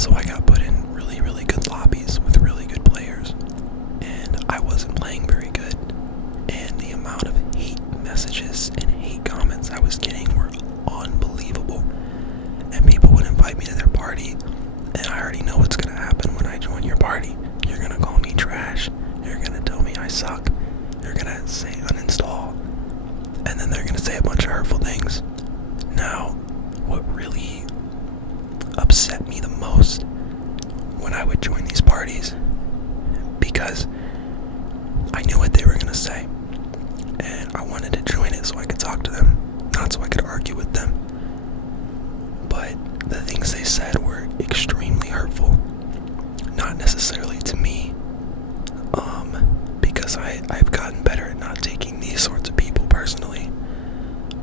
So I got put in really, really good lobbies with really good players, and I wasn't playing very good. And the amount of hate messages and hate comments I was getting were unbelievable. And people would invite me to their party, and I already know what's gonna happen when I join your party. You're gonna call me trash. You're gonna tell me I suck. You're gonna say uninstall. And then they're gonna say a bunch of hurtful things. Now, what really upset me the most when I would join these parties, because I knew what they were gonna say, and I wanted to join it so I could talk to them, not so I could argue with them. But the things they said were extremely hurtful. Not necessarily to me, because I've gotten better at not taking these sorts of people personally.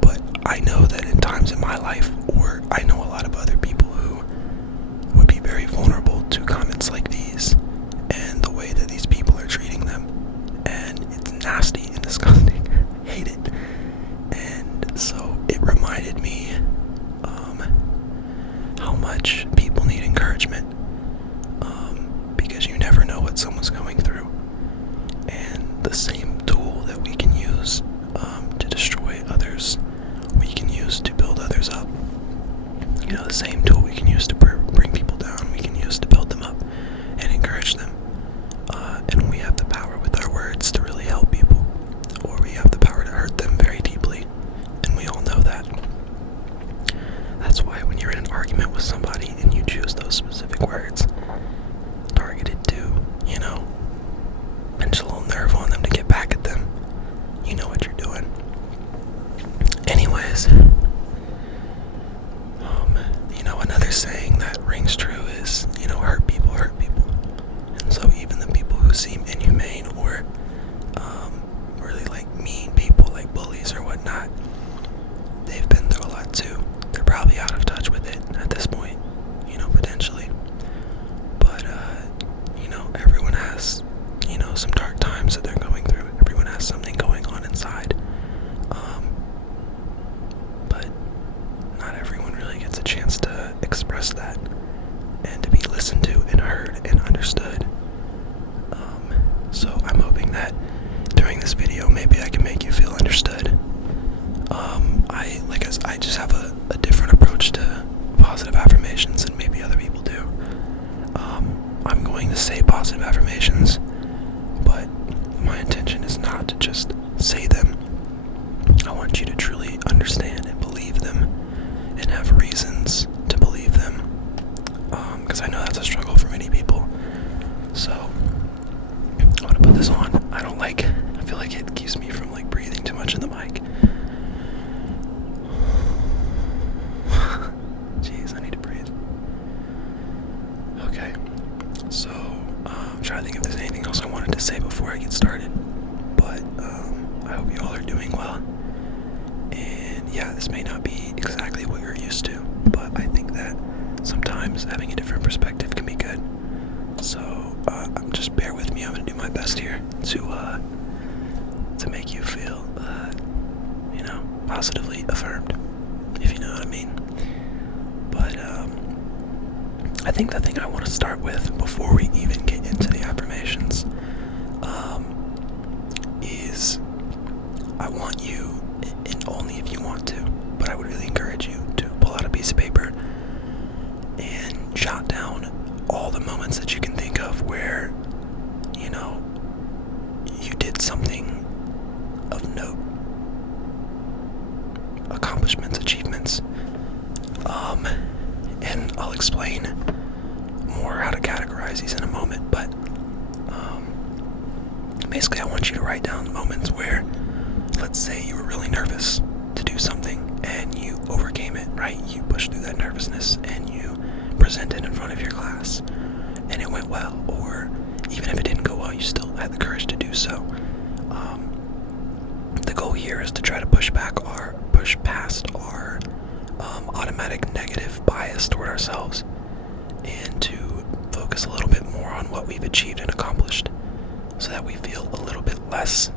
But I know that in times in my life, or I know a lot of other people who would be very vulnerable to comments like these, and the way that these people are treating them. And it's nasty and disgusting. I hate it. And so it reminded me how much people need encouragement, because you never know what someone's going through. And the same tool that we can use to destroy others, we can use to build others up. You know, the same tool we can use to bring people down, we can use to build them up and encourage them. And we have the power with our words to really help people, or we have the power to hurt them very deeply, and we all know that. That's why when you're in an argument with somebody and you choose those specific words targeted to, and just a little nerve on them to get back at them, you know what you're doing. Anyways, another saying that rings true is, hurt people hurt people. And so even the people who seem inhumane or really like mean people, like bullies or whatnot, they've been through a lot too. They're probably out of touch with it at this point, potentially. But, everyone has, some dark times that they're going through. Everyone has something going on inside. But not everyone really gets a chance to express that and to be listened to and heard and understood. So I'm hoping that during this video, maybe I can make you feel understood. I just have a different approach to positive affirmations than maybe other people do. I'm going to say positive affirmations, but my intention is not to just say them. I want you to truly understand and believe them and have reasons to believe them, because I know that's a struggle for many people. So I'm gonna put this on. I feel like it keeps me from breathing too much in the mic. Jeez, I need to breathe. Okay, so I'm trying to think if there's anything else I wanted to say before I get started, but I hope you all are doing well. And yeah, this may not be exactly what you're used to, but I think that sometimes having a different perspective can be good. So just bear with me. I'm gonna do my best here to make you feel positively affirmed, if you know what I mean. But I think the thing I want to start with before we even get into the affirmations is I want you, and only if you want to, but I would really encourage you to pull out a piece of paper and jot down all the moments that you can think of where you did something of note, accomplishments, achievements, and I'll explain more how to categorize these in a moment, but basically I want you to write down moments where, let's say you were really nervous to do something and you overcame it, right? You pushed through that nervousness and you presented in front of your class and it went well, or even if it didn't go well, you still had the courage to do so. The goal here is to try to push past our automatic negative bias toward ourselves, and to focus a little bit more on what we've achieved and accomplished, so that we feel a little bit less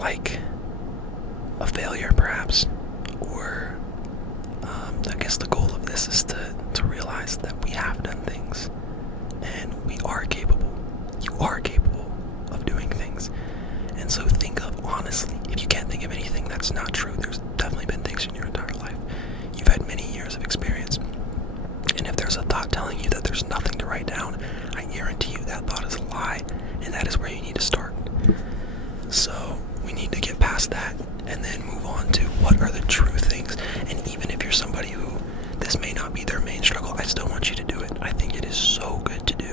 like a failure, perhaps. Or I guess the goal of this guess, is to realize that we have done things and we are capable. You are capable of doing things. And so think of, honestly, if you can't think of anything that's not true, there's definitely been things in your entire life. You've had many years of experience. And if there's a thought telling you that there's nothing to write down, I guarantee you that thought is a lie, and that is where you need to start. So we need to get past that and then move on to what are the true things. And even if you're somebody who this may not be their main struggle, I still want you to do it. I think it is so good to do.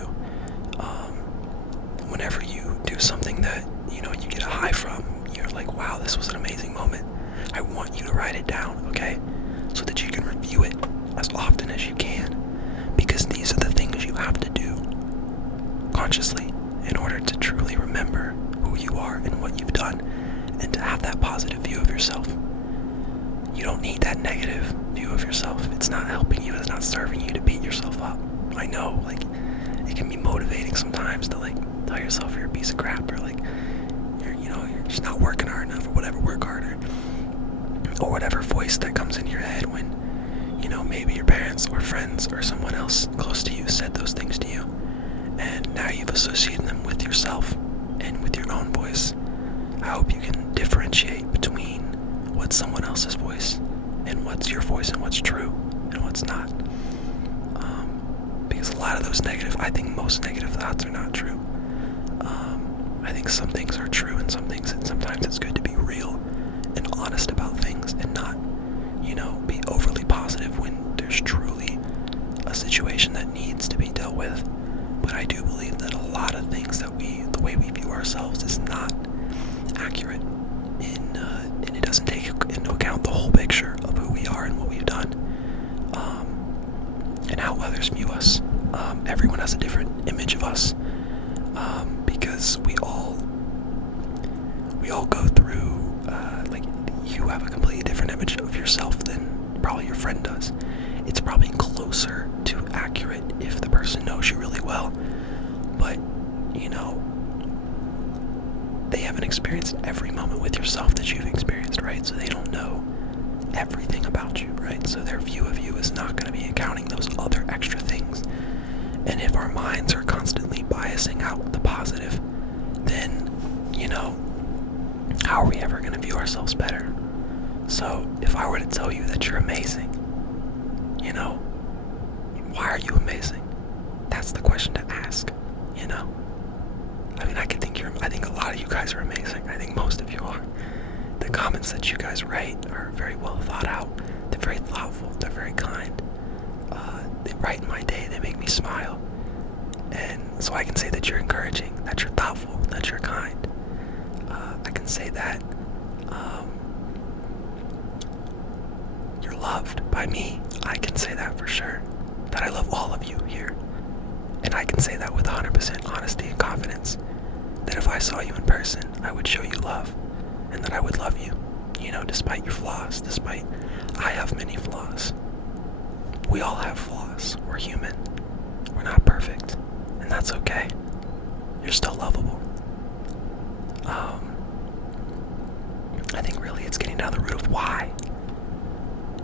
Whenever you do something that, you get a high from, you're like, wow, this was an amazing moment. I want you to write it down, okay? So that you can review it as often as you can. Because these are the things you have to do consciously in order to truly remember who you are and what you've done, and to have that positive view of yourself. You don't need that negative view of yourself. It's not helping you. It's not serving you to beat yourself up. I know, it can be motivating sometimes to, tell yourself you're a piece of crap, or, you're just not working hard enough, or whatever, work harder. Or whatever voice that comes in your head when, maybe your parents or friends or someone else close to you said those things to you. And now you've associated them with yourself and with your own voice. I hope you can differentiate between what's someone else's voice and what's your voice, and what's true and what's not. Because a lot of those I think most negative thoughts are not true. I think some things are true, and sometimes it's good to be real and honest about things, and not, be overly positive when there's truly a situation that needs to be dealt with. But I do believe that a lot of things the way we view ourselves is not accurate, and it doesn't take into account the whole picture of who we are and what we've done, and how others view us. Everyone has a different image of us, because we all go through, you have a completely different image of yourself than probably your friend does. It's probably closer to accurate if the person knows you really well, but they haven't experienced every moment with yourself that you've experienced, right? So they don't know everything about you, right? So their view of you is not going to be accounting those other extra things. And if our minds are constantly biasing out the positive, then how are we ever going to view ourselves better? So if I were to tell you that you're amazing, why are you amazing? That's the question to ask, I mean, I think a lot of you guys are amazing. I think most of you are. The comments that you guys write are very well thought out. They're very thoughtful. They're very kind. They brighten my day. They make me smile. And so I can say that you're encouraging, that you're thoughtful, that you're kind. I can say that you're loved by me. I can say that for sure. That I love all of you here. And I can say that with 100% honesty and confidence. That if I saw you in person, I would show you love. And that I would love you, despite your flaws, despite I have many flaws. We all have flaws. We're human. We're not perfect. And that's okay. You're still lovable. I think really it's getting down the root of why.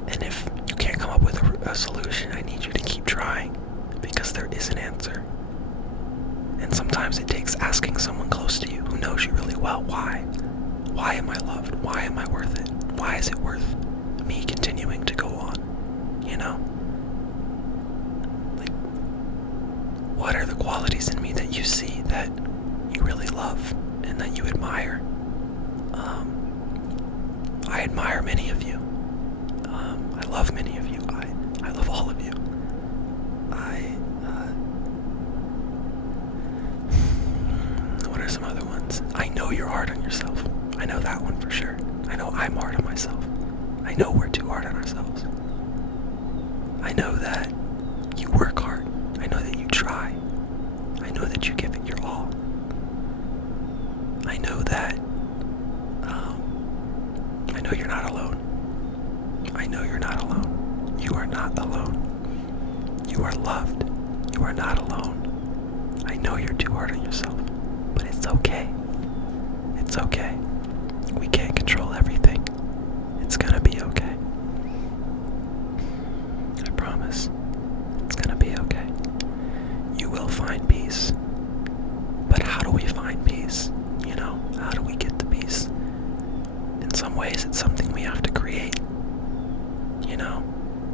And if you can't come up with a solution, I need you to keep trying, because there is an answer. And sometimes it takes asking someone close to you who knows you really well, why? Why am I loved? Why am I worth it? Why is it worth me continuing to go on? What are the qualities in me that you see that you really love and that you admire? I admire many of you. I love many of you. I love all of you. What are some other ones? I know you're hard on yourself. I know that one for sure. I know I'm hard on myself. I know we're too hard on ourselves. I know that you work hard. I know that you try. I know that you give it your all. I know that I know you're not alone. I know you're not alone. You are not alone. You are loved. You are not alone. I know you're too hard on yourself, but it's okay. It's okay. We can't control everything. It's gonna be okay. I promise. this. It's gonna be okay. You will find peace. But how do we find peace? You know, how do we get the peace? In some ways, it's something we have to create. You know,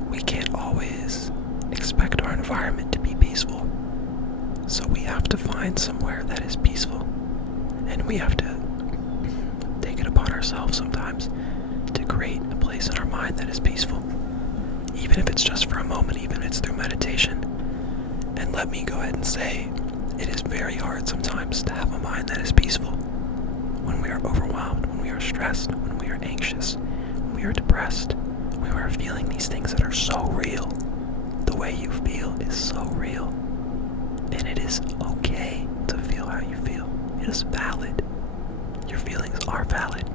we can't always expect our environment to be peaceful. So we have to find somewhere that is peaceful. And we have to take it upon ourselves sometimes to create a place in our mind that is peaceful. Even if it's just for a moment, even if it's through meditation. And let me go ahead and say, it is very hard sometimes to have a mind that is peaceful. When we are overwhelmed, when we are stressed, when we are anxious, when we are depressed, when we are feeling these things that are so real. The way you feel is so real. And it is okay to feel how you feel. It is valid. Your feelings are valid.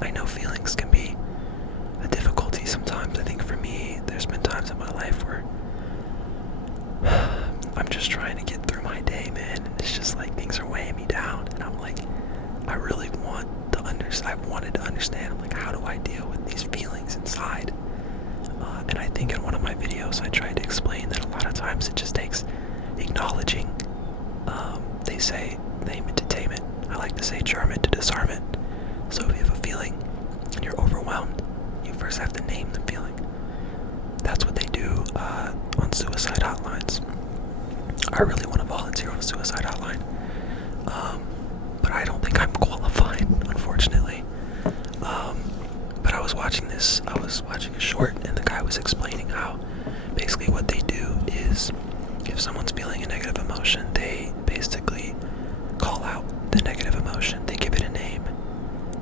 I know feelings can be a difficulty sometimes. I think for me, there's been times in my life where I'm just trying to get through my day, man, and it's just like things are weighing me down, and I'm like, I really want to understand. I've wanted to understand, I'm like, how do I deal with these feelings inside? And I think in one of my videos, I tried to explain that a lot of times it just takes acknowledging. They say, name it to tame it. I like to say charm it to disarm it. So if you have a feeling and you're overwhelmed, you first have to name the feeling. That's what they do on suicide hotlines. I really want to volunteer on a suicide hotline, but I don't think I'm qualified, unfortunately. But I was watching a short, and the guy was explaining how basically what they do is if someone's feeling a negative emotion, they basically call out the negative emotion. They give it a name,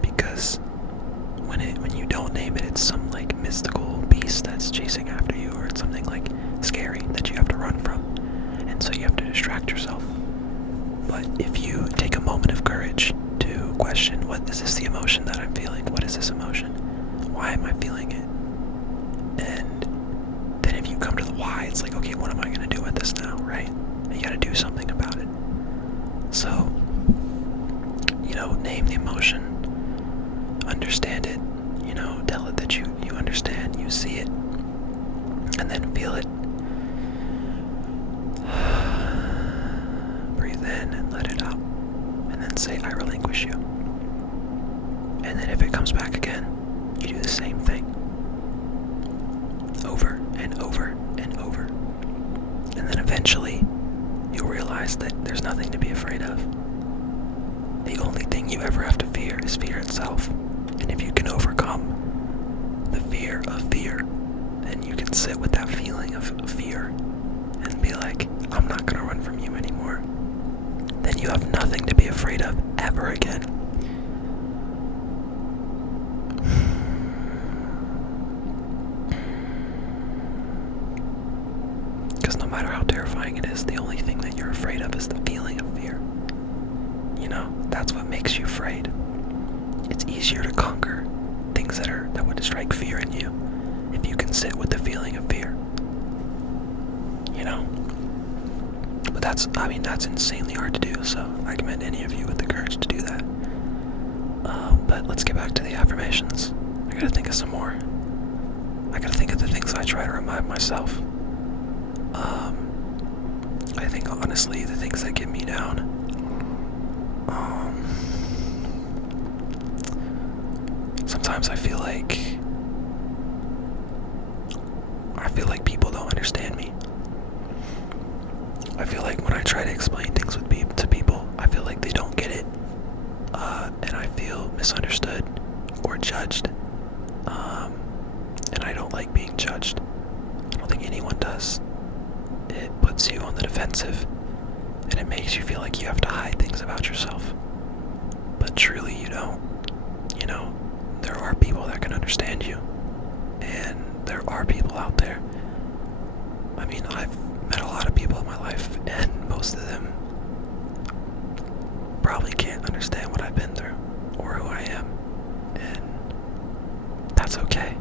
because when you don't name it, it's some like mystical beast that's chasing after you, or it's something like scary that you have to run from, and so you have to distract yourself. But if you take a moment of courage to question, what is this the emotion that I'm feeling? What is this emotion? Why am I feeling it? And then if you come to the why, it's like, okay, what am I going to do with this now, right? And you got to do something about it. So, you know, name the emotion, understand it, you know, tell it that you understand, you see it, and then feel it. Breathe in and let it out, and then say, I relinquish you. And then if it comes back again, you do the same thing, over and over and over. And then eventually, you'll realize that there's nothing to be afraid of. The only thing you ever have to fear is fear itself. And if you can overcome the fear of fear, then you can sit with that feeling of fear and be like, I'm not going to run from you anymore. Then you have nothing to be afraid of ever again. Because no matter how terrifying it is, the only thing that you're afraid of is the feeling of fear. You know, that's what makes you afraid. It's easier to conquer things that would strike fear in you if you can sit with the feeling of fear. You know? But that's insanely hard to do, so I commend any of you with the courage to do that. But let's get back to the affirmations. I gotta think of some more. I gotta think of the things I try to remind myself. I think honestly, the things that get me down, sometimes I feel like people don't understand me. I feel like when I try to explain things to people, I feel like they don't get it, and I feel misunderstood or judged, and I don't like being judged. I don't think anyone does. It puts you on the defensive, and it makes you feel like you have to hide things about yourself. But truly you don't. You know, there are people that can understand you, and there are people out there. I mean, I've met a lot of people in my life, and most of them probably can't understand what I've been through or who I am, and that's okay.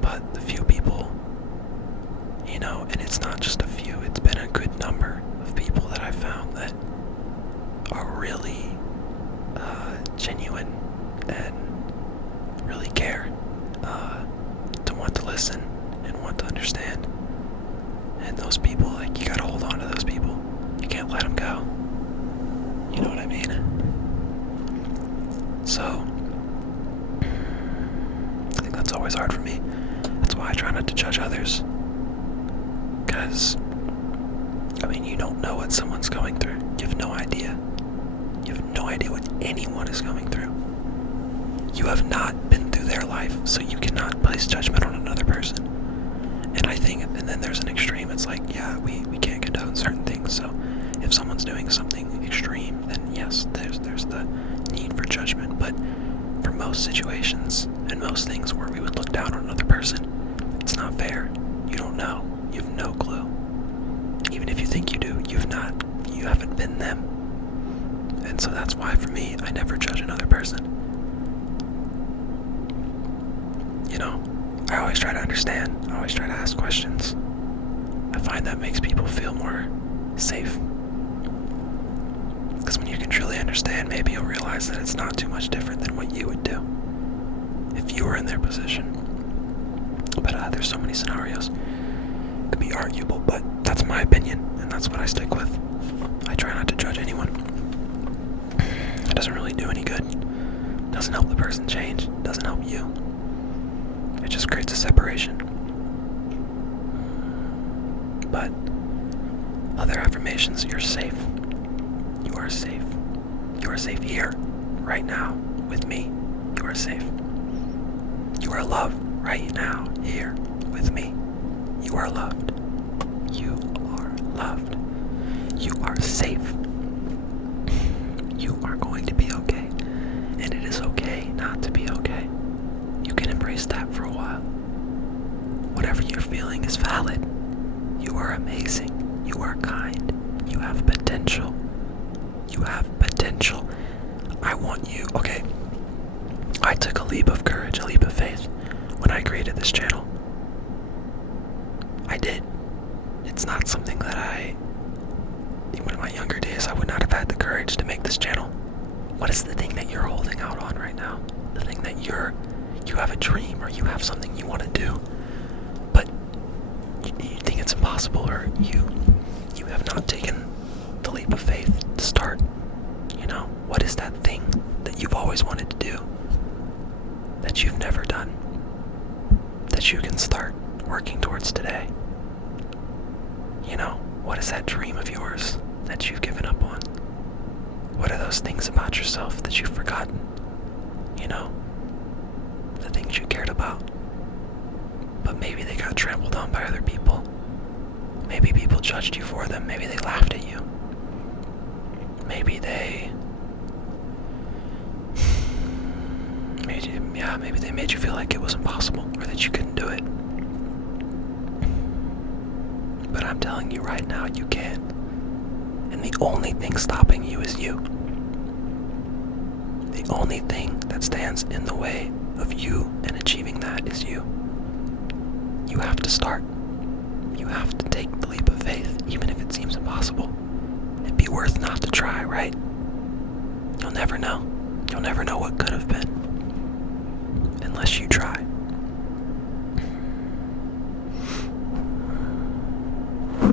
But the few people, you know, and it's not just a few, it's been a good number of people that I've found that are really genuine and really care, to want to listen and want to understand. And those people, like, you gotta hold on to those people. You can't let them go. You know what I mean? So, I think that's always hard for me. That's why I try not to judge others. Because, I mean, you don't know what someone's going through. You have no idea. You have no idea what anyone is going through. You have not been through their life, so you cannot place judgment on another person. And I think, and then there's an extreme. It's like, yeah, we can't condone certain things. So if someone's doing something extreme, then yes, there's the need for judgment. But for most situations and most things where we would look down on another person, it's not fair. You don't know. You have no clue. Even if you think you do, you haven't been them. And so that's why for me, I never judge another person. You know, I always try to understand. I always try to ask questions. I find that makes people feel more safe. Because when you can truly understand, maybe you'll realize that it's not too much different than what you would do if you were in their position. But there's so many scenarios. It could be arguable, but that's my opinion, and that's what I stick with. I try not to judge anyone. It doesn't really do any good. It doesn't help the person change. It doesn't help you. It just creates a separation. But other affirmations, you're safe. You are safe. You are safe here, right now, with me. You are safe. You are loved right now, here, with me. You are loved. You are loved. You are safe. You are going to be okay. And it is okay not to be okay. You can embrace that for a while. Whatever you're feeling is valid. You are amazing. You are kind. You have potential. You have potential. I want you. Okay. I took a leap of courage, a leap of faith when I created this channel. I did. It's not something that even in my younger days, I would not have had the courage to make this channel. What is the thing that you're holding out on right now? The thing that you have a dream, or you have something you want to do, but you think it's impossible, or you have not taken the leap of faith to start. You know, what is that thing that you've always wanted to do that you've never done, that you can start working towards today? You know, what is that dream of yours that you've given up on? What are those things about yourself that you've forgotten? You know, the things you cared about, but maybe they got trampled on by other people. Maybe people judged you for them. Maybe they laughed at you. Maybe they made you feel like it was impossible, or that you couldn't do it. But I'm telling you right now, you can. And the only thing stopping you is you. The only thing that stands in the way of you and achieving that is you. You have to start. You have to take the leap of faith, even if it seems impossible. It'd be worth not to try, right? You'll never know. You'll never know what could have been unless you try.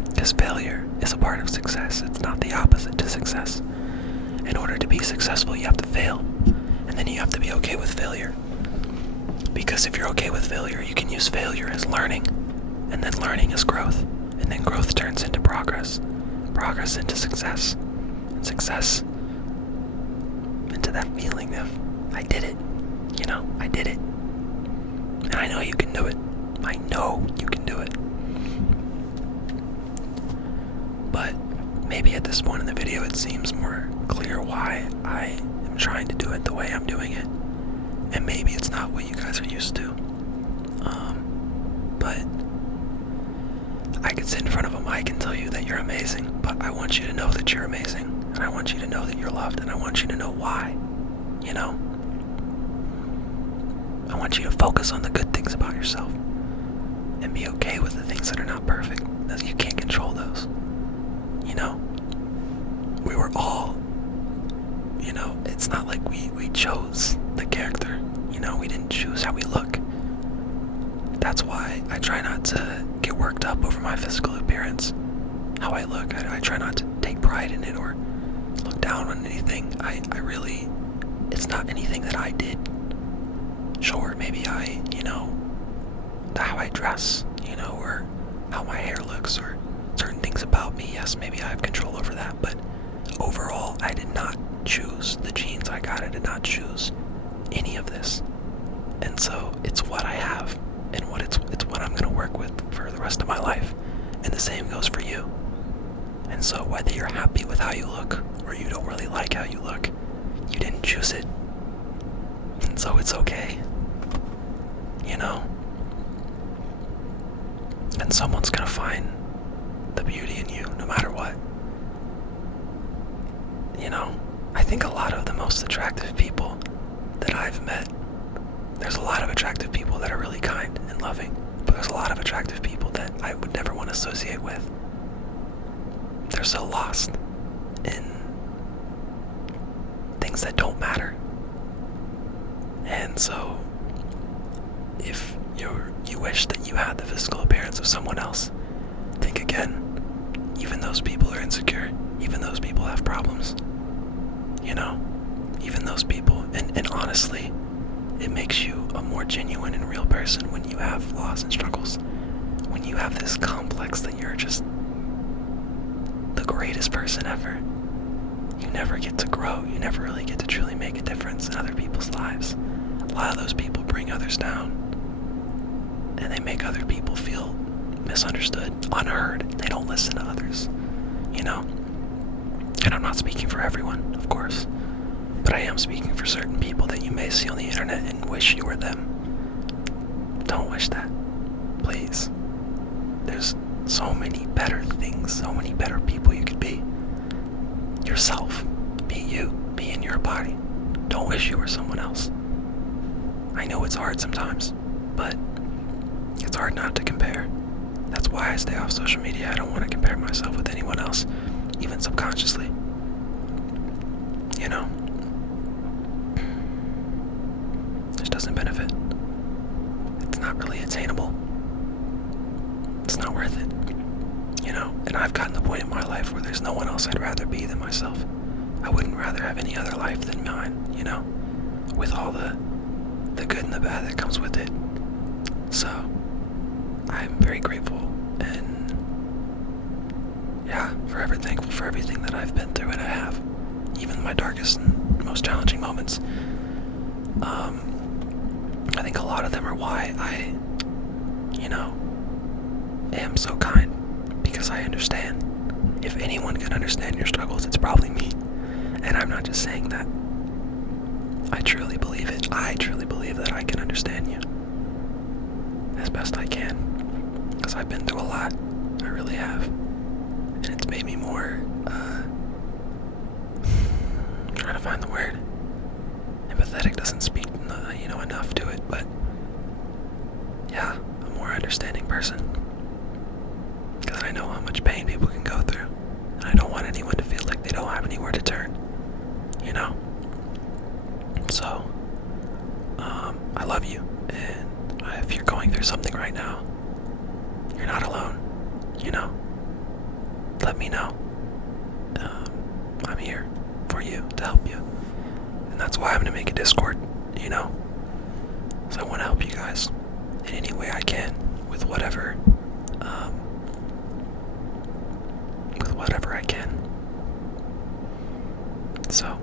Because failure is a part of success. It's not the opposite to success. In order to be successful, you have to fail. And then you have to be okay with failure. Because if you're okay with failure, you can use failure as learning. And then learning is growth. And then growth turns into progress. Progress into success. And success into that feeling of, I did it. You know, I did it. And I know you can do it. I know you can do it. But maybe at this point in the video it seems more clear why I am trying to do it the way I'm doing it. And maybe it's not what you guys are used to. But I could sit in front of a mic and tell you that you're amazing, but I want you to know that you're amazing. And I want you to know that you're loved, and I want you to know why. You know? I want you to focus on the good things about yourself. And be okay with the things that are not perfect, because you can't control those. You know? We were all, you know, it's not like we chose the character. You know, we didn't choose how we look. That's why I try not to get get worked up over my physical appearance, how I look. I try not to take pride in it or look down on anything. I really, it's not anything that I did. Sure, maybe how I dress, or how my hair looks, or certain things about me. Yes, maybe I have control over that, but overall, I did not choose the genes I got. I did not choose any of this. And so it's what I have, and it's what I'm going to work with for the rest of my life. And the same goes for you. And so whether you're happy with how you look or you don't really like how you look, you didn't choose it. And so it's okay. And someone's going to find the beauty in you no matter what. I think a lot of the most attractive people that I've met, there's a lot of attractive people that are really kind and loving, but there's a lot of attractive people that I would never want to associate with. They're so lost in things that don't matter. And so, if you wish that you had the physical appearance of someone else, think again. Even those people are insecure. Even those people have problems. Even those people. And honestly, it makes you a more genuine and real person when you have flaws and struggles. When you have this complex that you're just the greatest person ever. You never get to grow. You never really get to truly make a difference in other people's lives. A lot of those people bring others down. And they make other people feel misunderstood, unheard. They don't listen to others. And I'm not speaking for everyone, of course. But I am speaking for certain people that you may see on the internet and wish you were them. Don't wish that. Please. There's so many better things, so many better people you could be. Yourself. Be you. Be in your body. Don't wish you were someone else. I know it's hard sometimes, but it's hard not to compare. That's why I stay off social media. I don't want to compare myself with anyone else, even subconsciously. It doesn't benefit. It's not really attainable. It's not worth it. And I've gotten to the point in my life where there's no one else I'd rather be than myself. I wouldn't rather have any other life than mine, with all the good and the bad that comes with it. So, I'm very grateful and forever thankful for everything that I've been through and I have. Even my darkest and most challenging moments. I think a lot of them are why I, am so kind. Because I understand. If anyone can understand your struggles, it's probably me. And I'm not just saying that. I truly believe it. I truly believe that I can understand you as best I can. Because I've been through a lot. I really have. And it's made me more, I'm trying to find the word. Empathetic doesn't speak, enough to it, but yeah, a more understanding person. Because I know how much pain people can go through. And I don't want anyone to feel like they don't have anywhere to turn. So, I love you. And if you're going through something right now, you're not alone. Let me know. I'm here for you, to help you. And that's why I'm going to make a Discord, So I want to help you guys in any way I can with whatever I can. So,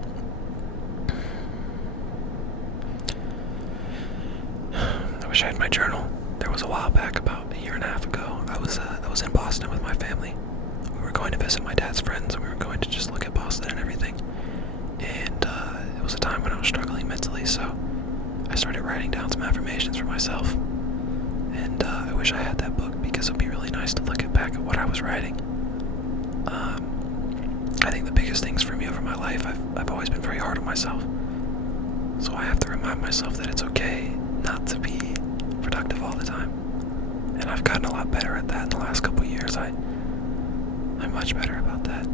I wish I had my journal. There was a while back, about a year and a half ago, I was in Boston with my family. We were going to visit my dad's friends, and we were going to just look at Boston and everything. And it was a time when I was struggling mentally, so I started writing down some affirmations for myself. And I wish I had that book, because it would be really nice to look back at what I was writing. I think the biggest things for me over my life, I've always been very hard on myself. So I have to remind myself that it's okay not to be productive all the time. And I've gotten a lot better at that in the last couple of years. I'm much better about that.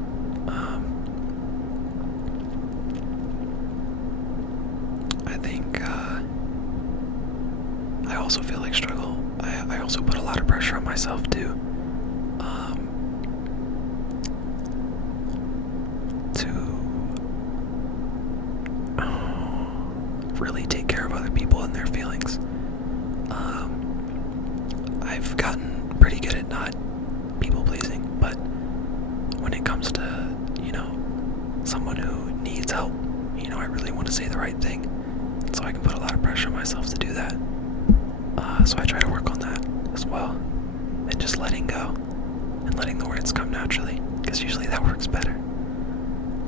I think I also feel like struggle I also put a lot of pressure on myself too. To really take care of other people and their feelings. I've gotten pretty good at not people pleasing, but when it comes to, someone who needs help, I really want to say the right thing. So I can put a lot of pressure on myself to do that. So I try to work on that as well. And just letting go and letting the words come naturally, because usually that works better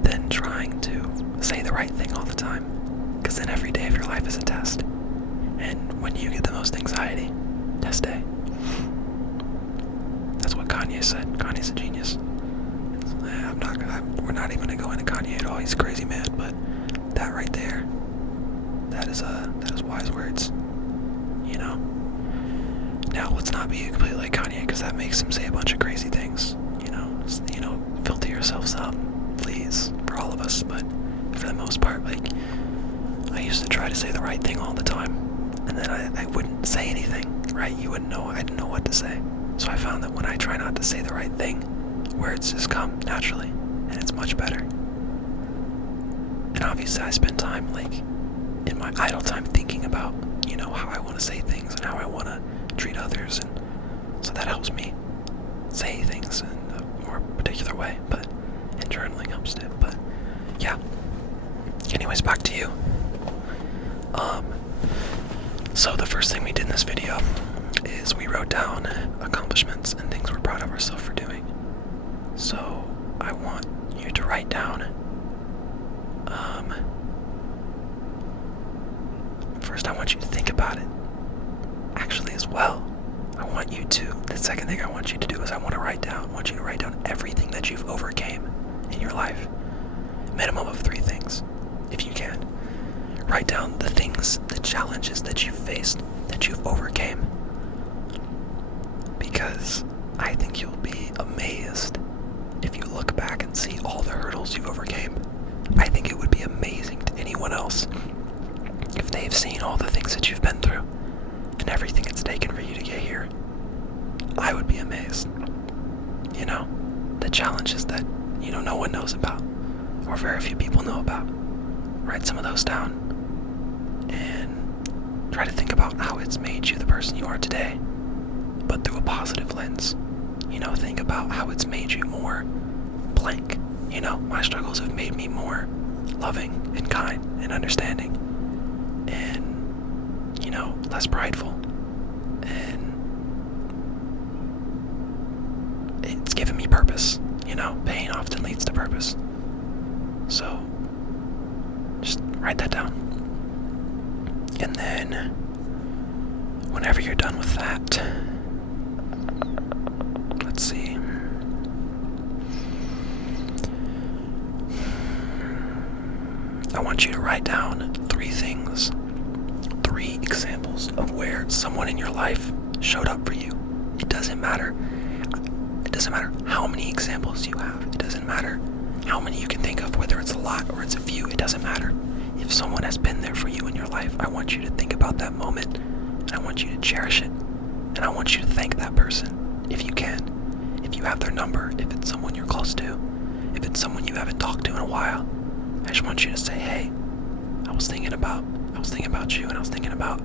than trying to say the right thing all the time, because then every day of your life is a test. And when you get the most anxiety, test day. That's what Kanye said. Kanye's a genius. We're not even gonna go into Kanye at all. He's a crazy man, but that right there, that is wise words. Now let's not be completely like Kanye, because that makes him say a bunch of crazy things. Filter yourselves up, please, for all of us. But for the most part, I used to try to say the right thing all the time, and then I wouldn't say anything. Right? You wouldn't know. I didn't know what to say. So I found that when I try not to say the right thing, words just come naturally, and it's much better. And obviously I spend time, in my idle time thinking about, how I want to say things and how I want to treat others, and so that helps me say things in a more particular way, and journaling helps too. But, yeah. Anyways, back to you. So the first thing we did in this video is we wrote down accomplishments and things we're proud of ourselves for doing. So I want you to write down, first I want you to think about it, actually, as well. The second thing I want you to do is I want you to write down everything that you've overcame in your life. Minimum of 3 things, if you can. Write down the challenges that you've faced, that you've overcame. Because I think you'll be amazed if you look back and see all the hurdles you've overcame. I think it would be amazing to anyone else if they've seen all the things that you've been through and everything it's taken for you to get here. I would be amazed. The challenges that, no one knows about, or very few people know about. Write some of those down and try to think about how it's made you the person you are today, but through a positive lens. Think about how it's made you more blank. My struggles have made me more loving and kind and understanding and, less prideful. And it's given me purpose. Pain often leads to purpose. So just write that down. And then whenever you're done with that, let's see. I want you to write down 3 things, 3 examples of where someone in your life showed up for you. It doesn't matter how many examples you have. It doesn't matter how many you can think of, whether it's a lot or it's a few. It doesn't matter. If someone has been there for you in your life, I want you to think about that moment, and I want you to cherish it, and I want you to thank that person, if you can. If you have their number, if it's someone you're close to, if it's someone you haven't talked to in a while, I just want you to say, hey, I was thinking about you, and I was thinking about,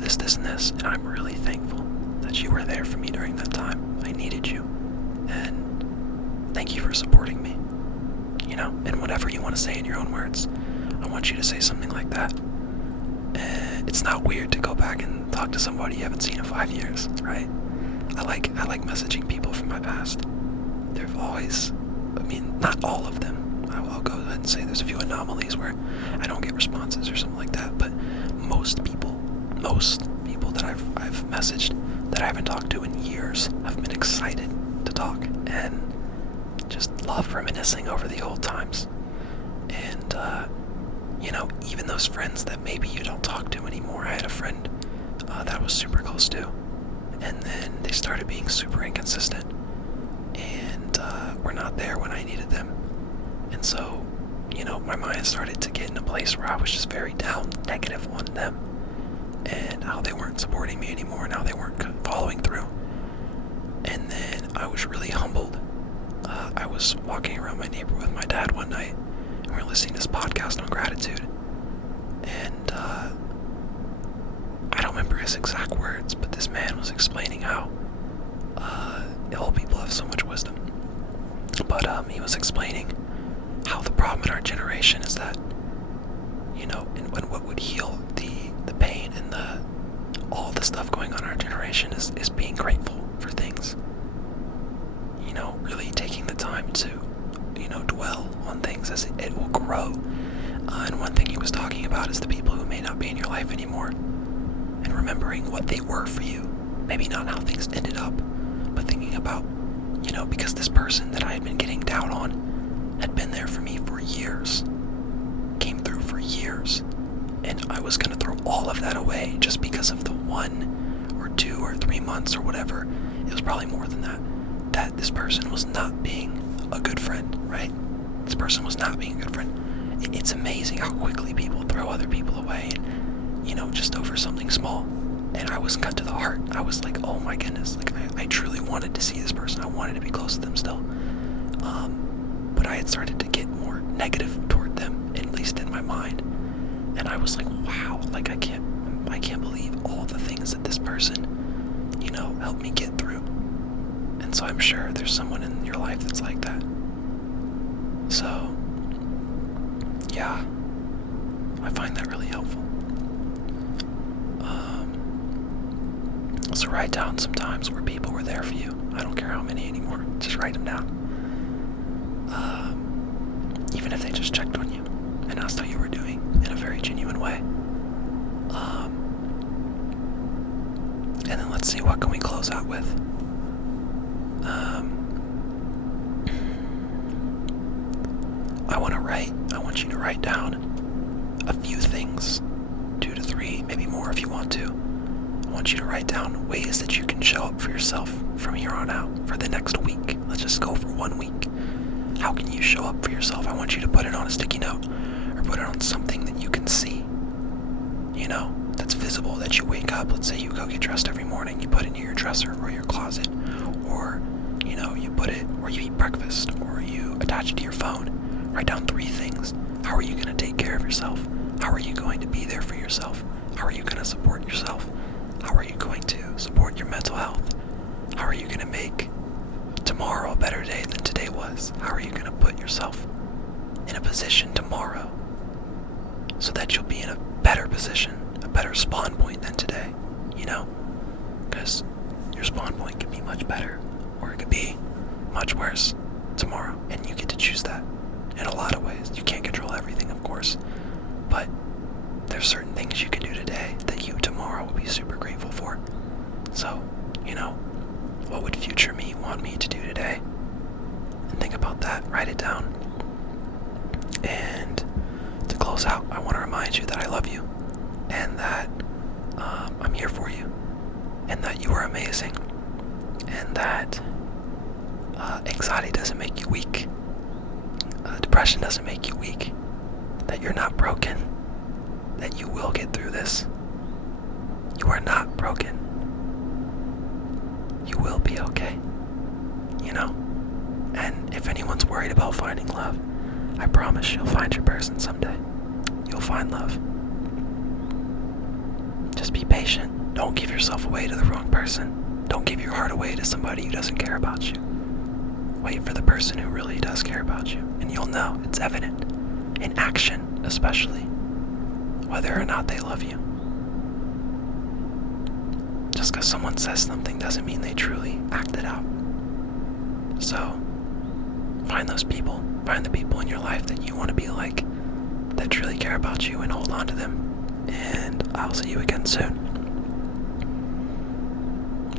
this and this, and I'm really thankful that you were there for me during that time. I needed you, and thank you for supporting me. And whatever you want to say in your own words, I want you to say something like that. And it's not weird to go back and talk to somebody you haven't seen in 5 years, right? I like messaging people from my past. There've always, not all of them. I'll go ahead and say there's a few anomalies where I don't get responses or something like that, but most people that I've messaged that I haven't talked to in years have been excited to talk and just love reminiscing over the old times. And even those friends that maybe you don't talk to anymore. I had a friend that I was super close to, and then they started being super inconsistent and were not there when I needed them. And so, my mind started to get in a place where I was just very down, negative on them. and how they weren't supporting me anymore and how they weren't following through. And then I was really humbled. I was walking around my neighborhood with my dad one night, and we were listening to this podcast on gratitude. And I don't remember his exact words, but this man was explaining how old people have so much wisdom. But he was explaining how the problem in our generation is that, and what would heal the pain and all the stuff going on in our generation is being grateful for things. Really taking the time to, dwell on things as it will grow. And one thing he was talking about is the people who may not be in your life anymore, and remembering what they were for you. Maybe not how things ended up, but thinking about, because this person that I had been getting down on had been there for me for years, came through for years, and I was going to throw all of that away just because of the 1 or 2 or 3 months or whatever. It was probably more than that this person was not being a good friend, right? This person was not being a good friend. It's amazing how quickly people throw other people away, and, just over something small. And I was cut to the heart. I was like, oh my goodness, like I truly wanted to see this person. I wanted to be close to them still. But I had started to get more negative toward them, at least in my mind. And I was like, wow, like I can't believe all the things that this person, helped me get through. And so I'm sure there's someone in your life that's like that. So, yeah, I find that really helpful. So write down some times where people were there for you. I don't care how many anymore. Just write them down. Even if they just checked on you and asked how you were doing in a very genuine way. And then let's see, what can we close out with? I want you to write down a few things, 2 to 3, maybe more if you want to. I want you to write down ways that you can show up for yourself from here on out for the next week. Let's just go for 1 week. How can you show up for yourself? I want you to put it on a sticky note or put it on something that you can see, that's visible, that you wake up. Let's say you go get dressed every morning, you put it in your dresser or your closet, or, you put it where you eat breakfast, or you attach it to your phone. Write down 3 things. How are you going to take care of yourself? How are you going to be there for yourself? How are you going to support yourself? How are you going to support your mental health? How are you going to make tomorrow a better day than today was? How are you going to put yourself in a position tomorrow so that you'll be in a better position, a better spawn point than today, Because your spawn point could be much better, or it could be much worse tomorrow, and you get to choose that in a lot of ways. You can't control everything, of course, but there's certain things you can do today that you tomorrow will be super grateful for. So, what would future me want me to do today? And think about that, write it down. And to close out, I want to remind you that I love you, and that I'm here for you, and that you are amazing, and that anxiety doesn't make you weak. Depression doesn't make you weak. That you're not broken. That you will get through this. You are not broken. You will be okay. And if anyone's worried about finding love, I promise you'll find your person someday. You'll find love. Just be patient. Don't give yourself away to the wrong person. Don't give your heart away to somebody who doesn't care about you. Wait for the person who really does care about you, and you'll know. It's evident. In action, especially. Whether or not they love you. Just because someone says something doesn't mean they truly act it out. So, find those people. Find the people in your life that you want to be like, that truly care about you, and hold on to them. And I'll see you again soon.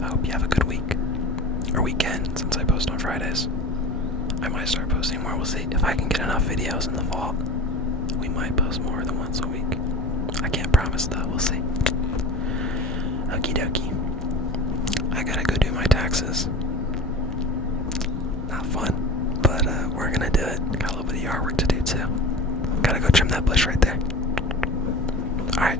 I hope you have a good week. Or weekend, since I post on Fridays. I might start posting more, we'll see. If I can get enough videos in the fall, we might post more than once a week. I can't promise though, we'll see. Okie dokie. I gotta go do my taxes. Not fun, but we're gonna do it. Got a little bit of yard work to do too. Gotta go trim that bush right there. Alright.